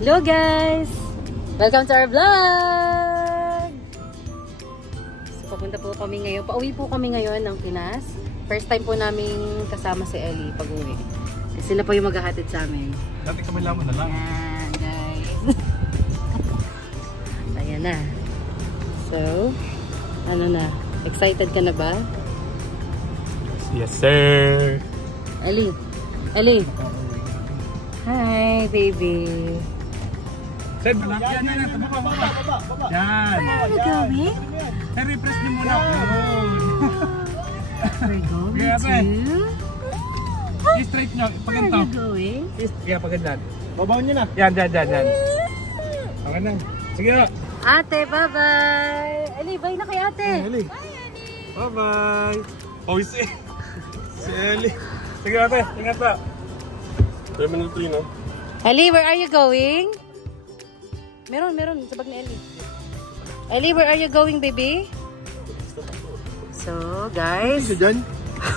Hello guys! Welcome to our vlog! So, papunta po kami ngayon. Pauwi po kami ngayon ng Pinas. First time po namin kasama si Ellie pag-uwi. Sila po yung maghahatid sa amin. Dati kami lamang na lang. Ayan guys. Ayan na. So, ano na? Excited ka na ba? Yes sir! Ellie! Ellie! Hi baby! Sir, yan. Baba. Yan. Where are we going? I-refresh niyo muna ako. We're going to... I-straight nyo. Where are you going? Kaya pagandaan. Babaw nyo na. Yan. Okay na. Sige na. Ate, bye-bye! Ellie, bye na kay ate! Ellie. Bye-bye. Oh, si Ellie. Sige ate, ingat pa. 3 minuto yun, no? Ellie, where are you going? Meron. Sa bag ni Ellie. Ellie, where are you going, baby? So, guys.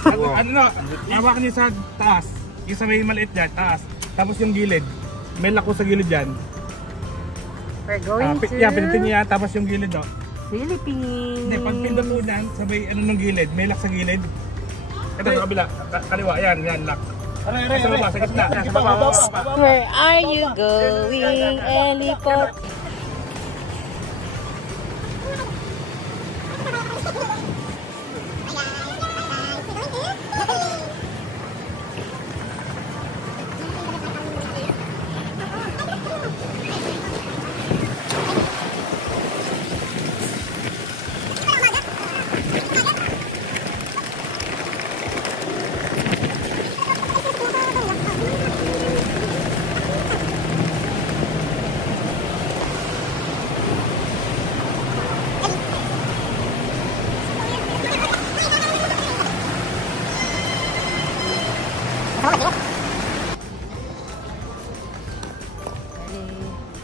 Ano na, hawakan niyo sa taas. Yung sa may maliit dyan, taas. Tapos yung gilid. May lako sa gilid dyan. We're going to... Pinitin niya, tapos yung gilid, no? Philippines. Hindi, pag pindot po dyan, sabay ano ng gilid. May lock sa gilid. Ito sa kabila, kaliwa, yan, lock. Sa baba, sa gitna. Sa baba. Where are you going, Ellie Pop?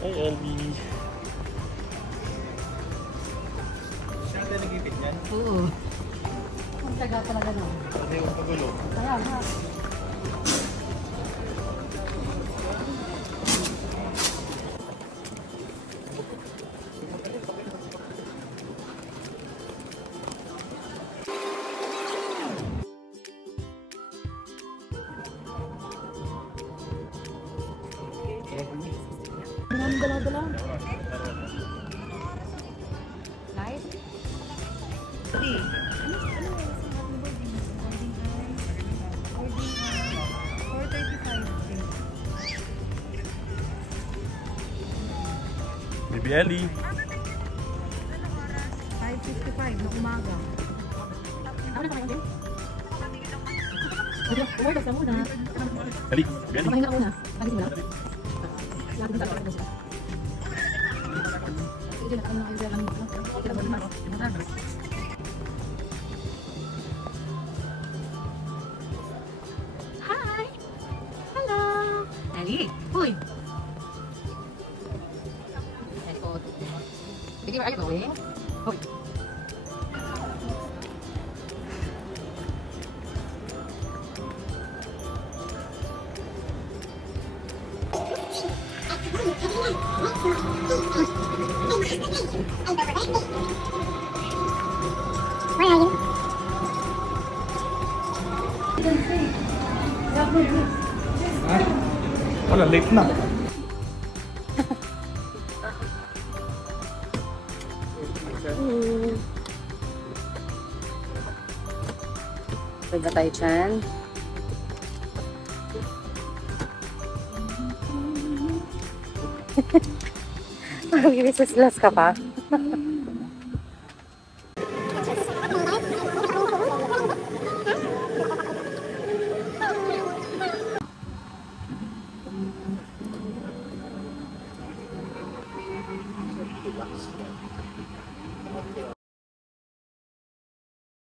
Hey, Ellie. Siya tayo nag-ipit yan? Oo. Ang taga talaga no. Ano yung pagulo? Kaya nga. Dala. Light? Baby Ellie. 5:55 na umaga. Ano na kayo din? Umaga ka muna. Ellie. Pakahinga ka muna. Pagis mo na. Lahat na tayo. Hi! Hello! Ellie! Uy! Baby, where are you going? Uy! Where are you? Wala, late na. Pwede na tayo dyan. Mag-ibig sa silas ka pa.